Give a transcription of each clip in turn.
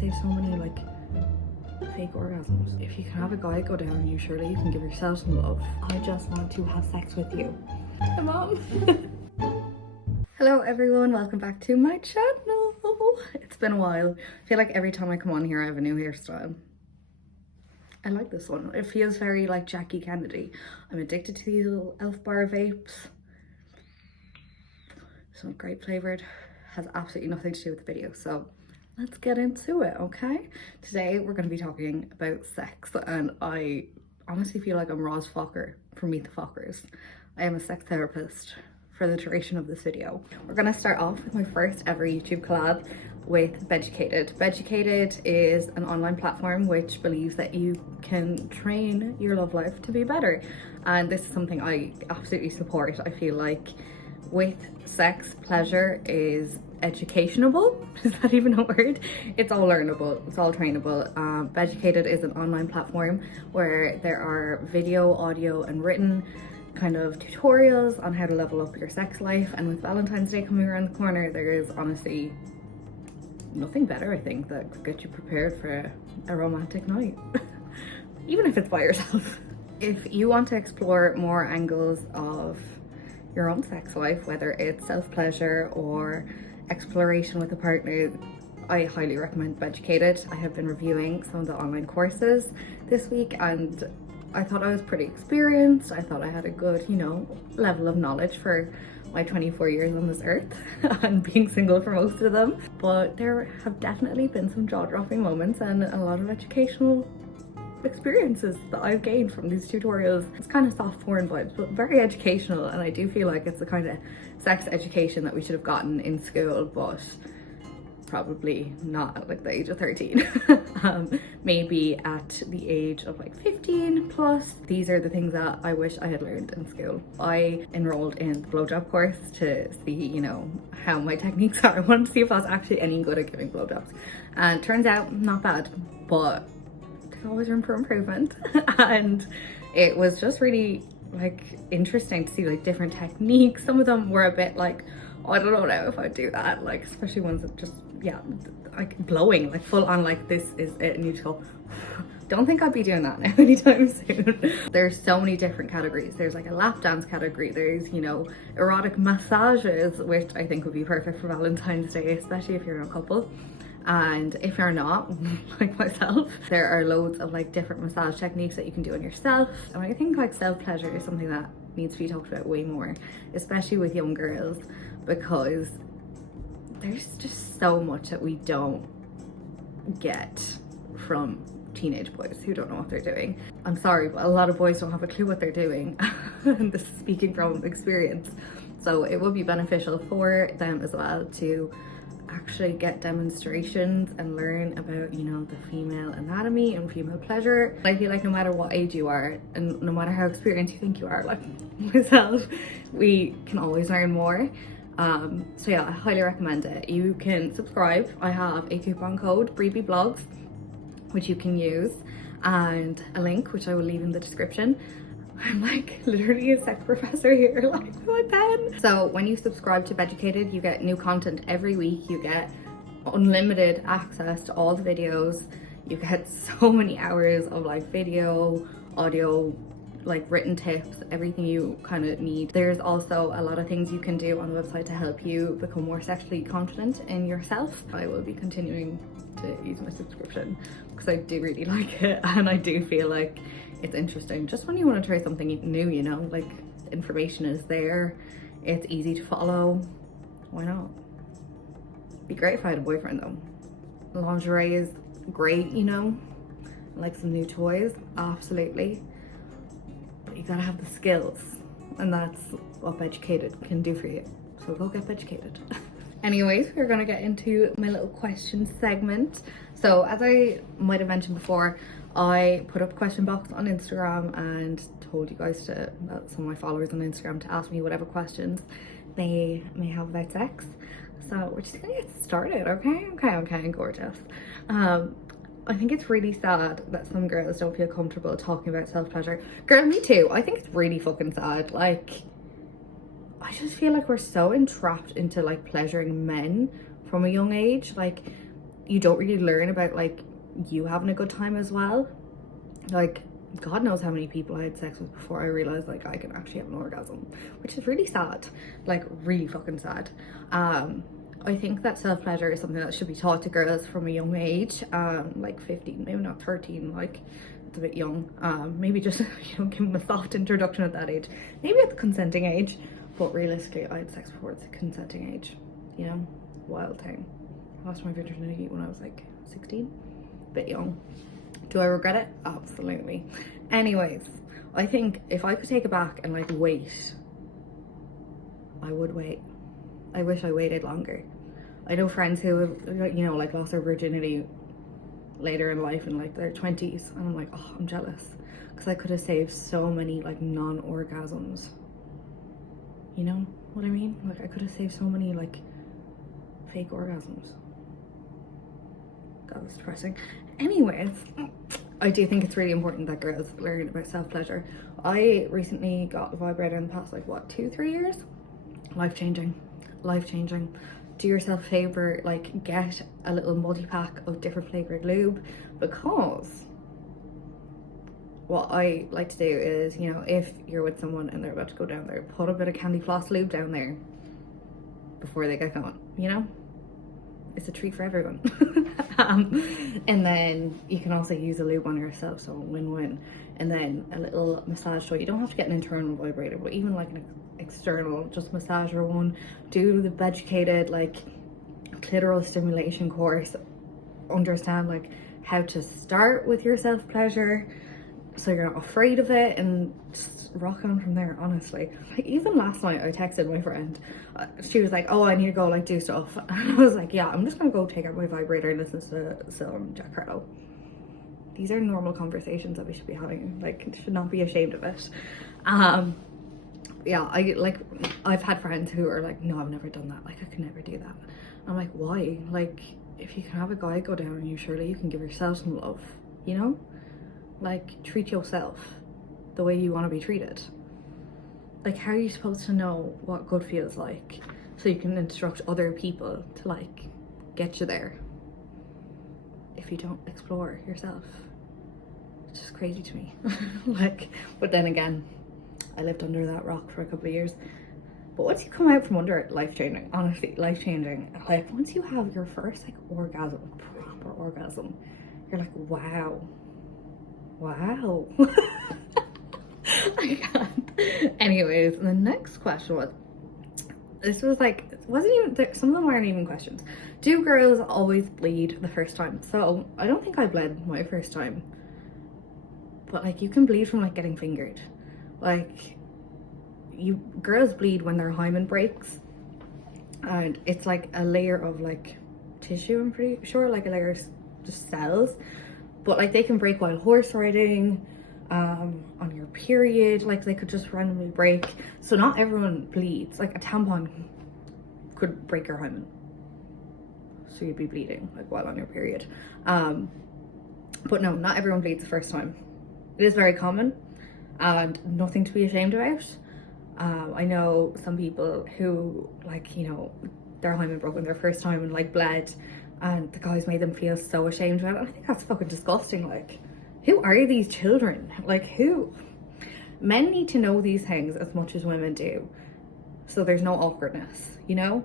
save so many like fake orgasms. If you can have a guy go down on you, surely you can give yourself some love. I just want to have sex with you. Hi, Mom. Hello everyone, welcome back to my channel. It's been a while. I feel like every time I come on here I have a new hairstyle. I like this one. It feels very like Jackie Kennedy. I'm addicted to these little Elf Bar vapes. It's not grape flavored. Has absolutely nothing to do with the video, so let's get into it, okay? Today we're going to be talking about sex, and I honestly feel like I'm Roz Fokker from Meet the Fockers. I am a sex therapist for the duration of this video. We're going to start off with my first ever YouTube collab with Beducated. Beducated is an online platform which believes that you can train your love life to be better, and this is something I absolutely support. I feel like with sex, pleasure is educationable. Is that even a word? It's all learnable, it's all trainable. Beducated is an online platform where there are video, audio and written kind of tutorials on how to level up your sex life, and with Valentine's Day coming around the corner, there is honestly nothing better, I think, that could get you prepared for a romantic night. Even if it's by yourself. If you want to explore more angles of your own sex life, whether it's self-pleasure or exploration with a partner, I highly recommend Beducated. I have been reviewing some of the online courses this week and I thought I was pretty experienced. I thought I had a good, you know, level of knowledge for my 24 years on this earth and being single for most of them. But there have definitely been some jaw-dropping moments and a lot of educational experiences that I've gained from these tutorials. It's kind of soft porn vibes, but very educational, and I do feel like it's the kind of sex education that we should have gotten in school, but probably not at like the age of 13. Maybe at the age of like 15 plus. These are the things that I wish I had learned in school. I enrolled in the blowjob course to see, you know, how my techniques are. I wanted to see if I was actually any good at giving blowjobs, and turns out not bad, but there's always room for improvement. And it was just really like interesting to see like different techniques. Some of them were a bit like, oh, I don't know now if I'd do that, like especially ones that just, yeah, like blowing, like full on, like this is it, and you just go, don't think I'd be doing that now anytime soon. There's so many different categories. There's like a lap dance category, there's, you know, erotic massages, which I think would be perfect for Valentine's Day, especially if you're in a couple. And if you're not, like myself, there are loads of like different massage techniques that you can do on yourself. And I think like self-pleasure is something that needs to be talked about way more, especially with young girls, because there's just so much that we don't get from teenage boys who don't know what they're doing. I'm sorry, but a lot of boys don't have a clue what they're doing. And this is speaking from experience. So it would be beneficial for them as well to actually get demonstrations and learn about, you know, the female anatomy and female pleasure. I feel like no matter what age you are and no matter how experienced you think you are, like myself, we can always learn more. So yeah, I highly recommend it. You can subscribe. I have a coupon code, BreebyBlogs, which you can use, and a link which I will leave in the description. I'm like literally a sex professor here, like with my pen. So when you subscribe to Beducated, you get new content every week. You get unlimited access to all the videos. You get so many hours of like video, audio, like written tips, everything you kind of need. There's also a lot of things you can do on the website to help you become more sexually confident in yourself. I will be continuing to use my subscription because I do really like it, and I do feel like it's interesting just when you want to try something new, you know, like information is there, it's easy to follow, why not? Be great if I had a boyfriend though. Lingerie is great, you know, like some new toys, absolutely, but you gotta have the skills, and that's what Beducated can do for you, so go get Beducated. Anyways, we're gonna get into my little question segment. So as I might have mentioned before, I put up a question box on Instagram and told you guys to, some of my followers on Instagram, to ask me whatever questions they may have about sex. So we're just gonna get started, okay? Okay, gorgeous. I think it's really sad that some girls don't feel comfortable talking about self-pleasure. Girl, me too. I think it's really fucking sad. Like, I just feel like we're so entrapped into like pleasuring men from a young age. Like, you don't really learn about like you having a good time as well. Like, God knows how many people I had sex with before I realized like I can actually have an orgasm, which is really sad, like really fucking sad. I think that self-pleasure is something that should be taught to girls from a young age, like 15, maybe not 13, like it's a bit young. Maybe just, you know, give them a soft introduction at that age, maybe at the consenting age. But realistically, I had sex before the consenting age, you know, wild thing. I lost my virginity when I was like 16, a bit young. Do I regret it? Absolutely. Anyways, I think if I could take it back and like wait, I would wait. I wish I waited longer. I know friends who have, you know, like lost their virginity later in life in like their 20s, and I'm like, oh, I'm jealous, because I could have saved so many like non-orgasms. You know what I mean? Like I could have saved so many like fake orgasms. That was depressing. Anyways, I do think it's really important that girls learn about self-pleasure. I recently got a vibrator in the past like what, 2-3 years. Life-changing. Do yourself a favor, like get a little multi-pack of different flavored lube, because what I like to do is, you know, if you're with someone and they're about to go down there, put a bit of candy floss lube down there before they get going, you know? It's a treat for everyone. And then you can also use a lube on yourself, so win-win. And then a little massage toy. You don't have to get an internal vibrator, but even like an external, just massager one. Do the educated like clitoral stimulation course. Understand like how to start with your self-pleasure, so you're not afraid of it, and just rock on from there, honestly. Like even last night I texted my friend, she was like, oh, I need to go like do stuff, and I was like, yeah, I'm just gonna go take out my vibrator and listen to some Jack Harlow. These are normal conversations that we should be having, like should not be ashamed of it. Yeah, I've had friends who are like, no, I've never done that, like I could never do that. I'm like, why? Like if you can have a guy go down on you, surely you can give yourself some love, you know? Like treat yourself the way you want to be treated. Like how are you supposed to know what good feels like so you can instruct other people to like get you there if you don't explore yourself? It's just crazy to me. Like, but then again, I lived under that rock for a couple of years. But once you come out from under it, life-changing, honestly, life-changing. Like once you have your first like orgasm, proper orgasm, you're like, wow. I can't. Anyways, the next question was, this was like, it wasn't even, some of them aren't even questions. Do girls always bleed the first time? So I don't think I bled my first time, but like you can bleed from like getting fingered. Like girls bleed when their hymen breaks, and it's like a layer of like tissue, I'm pretty sure, like a layer of just cells. But like they can break while horse riding, on your period, like they could just randomly break. So not everyone bleeds. Like a tampon could break your hymen, so you'd be bleeding like while on your period. But no, not everyone bleeds the first time. It is very common and nothing to be ashamed about. I know some people who like, you know, their hymen broke on their first time and like bled, and the guys made them feel so ashamed about it. I think that's fucking disgusting. Like, who are these children? Like, who? Men need to know these things as much as women do, so there's no awkwardness, you know?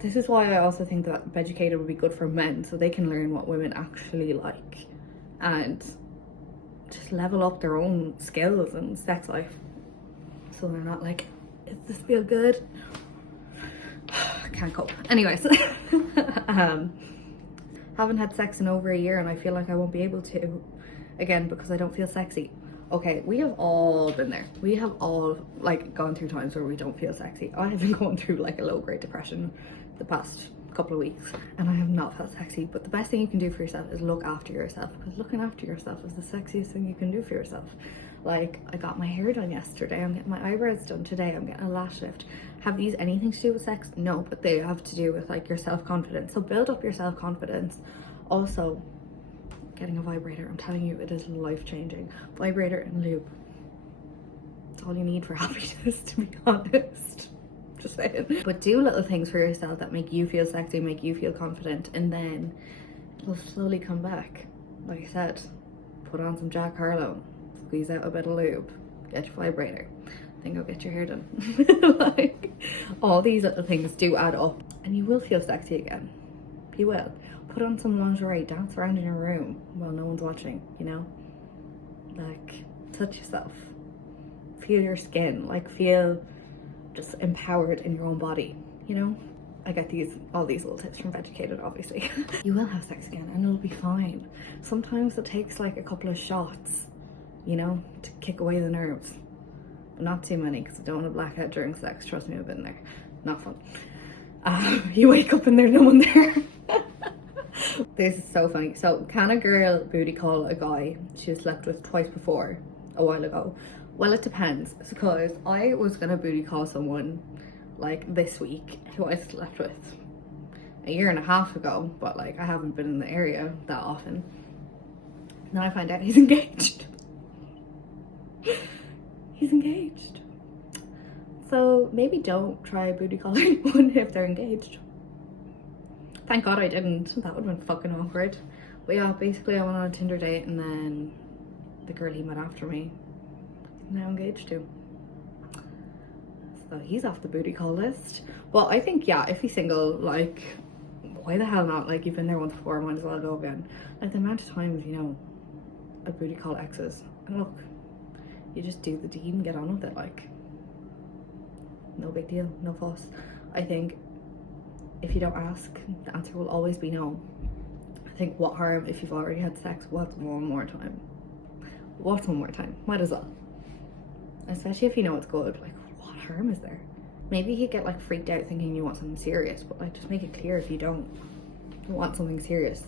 This is why I also think that Educated would be good for men, so they can learn what women actually like and just level up their own skills and sex life, so they're not like, does this feel good? Can't cope. Anyways, haven't had sex in over a year and I feel like I won't be able to again because I don't feel sexy. Okay, we have all been there. We have all like gone through times where we don't feel sexy. I have been going through like a low-grade depression the past couple of weeks and I have not felt sexy, but the best thing you can do for yourself is look after yourself, because looking after yourself is the sexiest thing you can do for yourself. Like, I got my hair done yesterday, I'm getting my eyebrows done today, I'm getting a lash lift. Have these anything to do with sex? No, but they have to do with like your self-confidence. So build up your self-confidence. Also, getting a vibrator, I'm telling you, it is life-changing. Vibrator and lube, it's all you need for happiness, to be honest. Just saying. But do little things for yourself that make you feel sexy, make you feel confident, and then will slowly come back. Like I said, put on some Jack Harlow, squeeze out a bit of lube, get your vibrator, then go get your hair done. Like, all these little things do add up, and you will feel sexy again. You will. Put on some lingerie, dance around in your room while no one's watching, you know? Like, touch yourself. Feel your skin, like feel just empowered in your own body, you know? I get all these little tips from Virginity, obviously. You will have sex again and it'll be fine. Sometimes it takes like a couple of shots, you know, to kick away the nerves. But not too many, because I don't want to black out during sex. Trust me, I've been there. Not fun. You wake up and there's no one there. This is so funny. So, can a girl booty call a guy she slept with twice before a while ago? Well, it depends, because I was gonna booty call someone like this week who I slept with a year and a half ago, but like I haven't been in the area that often. Now I find out he's engaged. He's engaged. So maybe don't try booty call anyone if they're engaged. Thank God I didn't. That would have been fucking awkward. But yeah, basically I went on a Tinder date and then the girl he met after me is now engaged to. So he's off the booty call list. Well, I think, yeah, if he's single, like, why the hell not? Like, you've been there once before, might as well go again. Like, the amount of times, you know, I booty call exes. And look, you just do the deed and get on with it, like. No big deal, no fuss. I think if you don't ask, the answer will always be no. I think what harm if you've already had sex? What's one more time? What's one more time? Might as well. Especially if you know it's good. Like, what harm is there? Maybe he'd get like freaked out thinking you want something serious, but like just make it clear if you don't want something serious.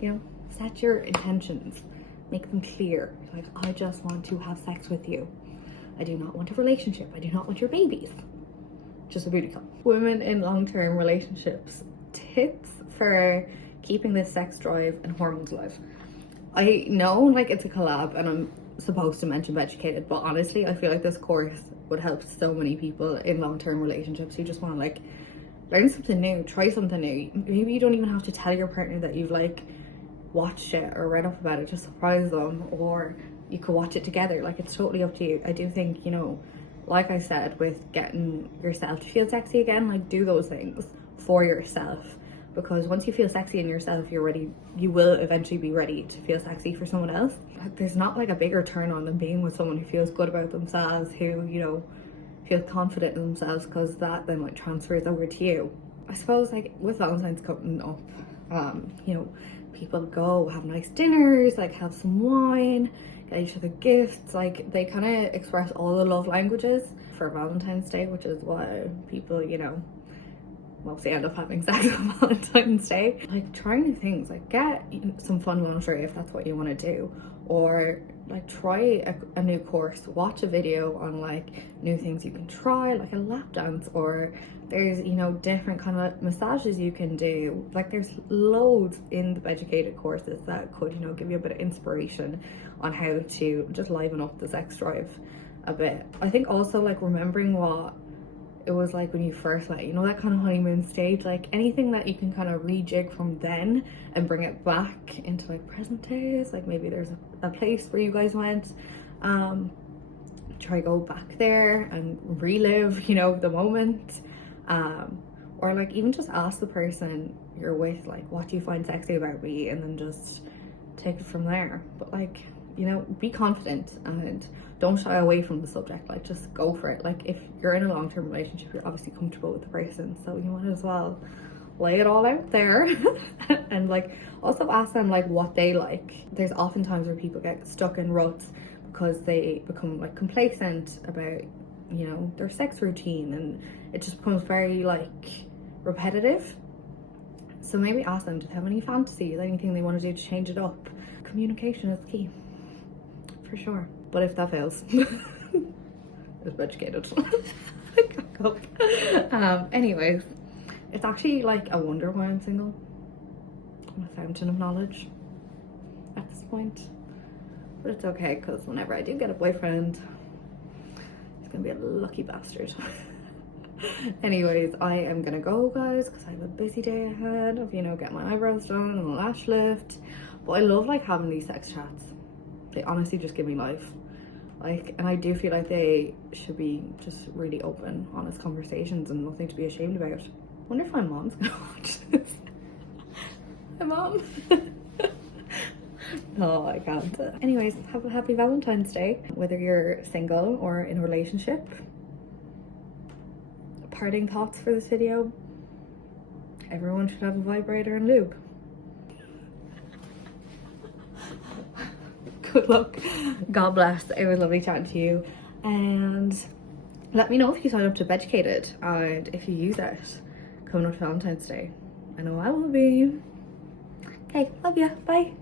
You know, set your intentions, make them clear. Like, I just want to have sex with you. I do not want a relationship. I do not want your babies. Just a booty call. Women in long-term relationships, tips for keeping this sex drive and hormones alive. I know like it's a collab and I'm supposed to mention Educated, but honestly I feel like this course would help so many people in long-term relationships who just want to like learn something new, try something new. Maybe you don't even have to tell your partner that you've like watched it or read up about it, just surprise them, or you could watch it together. Like, it's totally up to you. I do think, you know, like I said, with getting yourself to feel sexy again, like do those things for yourself, because once you feel sexy in yourself, you're ready, you will eventually be ready to feel sexy for someone else. Like, there's not like a bigger turn on than being with someone who feels good about themselves, who, you know, feels confident in themselves, because that then like transfers over to you. I suppose like with Valentine's coming up, you know, people go have nice dinners, like have some wine, get each other gifts, like they kind of express all the love languages for Valentine's Day, which is why people, you know, mostly end up having sex on Valentine's Day. Like, try new things, like get some fun lingerie if that's what you want to do, or like try a new course, watch a video on like new things you can try, like a lap dance, or there's, you know, different kind of massages you can do. Like, there's loads in the Educated courses that could, you know, give you a bit of inspiration on how to just liven up the sex drive a bit. I think also like remembering what it was like when you first met, you know, that kind of honeymoon stage, like anything that you can kind of rejig from then and bring it back into like present days. Like maybe there's a place where you guys went, try go back there and relive, you know, the moment, or like even just ask the person you're with, like, what do you find sexy about me, and then just take it from there. But like, you know, be confident and don't shy away from the subject. Like, just go for it. Like, if you're in a long-term relationship, you're obviously comfortable with the person, so you might as well lay it all out there. And like also ask them like what they like. There's often times where people get stuck in ruts because they become like complacent about, you know, their sex routine, and it just becomes very like repetitive. So maybe ask them, do they have any fantasies, anything they want to do to change it up? Communication is key, for sure. But if that fails, it's Educated. Anyways, it's actually like a wonder why I'm single. I'm a fountain of knowledge at this point. But it's okay, because whenever I do get a boyfriend, he's gonna be a lucky bastard. Anyways, I am gonna go, guys, because I have a busy day ahead of, you know, getting my eyebrows done and a lash lift. But I love like having these sex chats. They honestly just give me life. Like, and I do feel like they should be just really open, honest conversations and nothing to be ashamed about. I wonder if my mom's gonna watch this. Hi, Mom. No, I can't. Anyways, have a happy Valentine's Day, whether you're single or in a relationship. Parting thoughts for this video: everyone should have a vibrator and lube. Good luck. God bless. It was lovely chatting to you, and let me know if you sign up to Educated and if you use it coming up to Valentine's Day. I know I will be. Okay, love ya. Bye.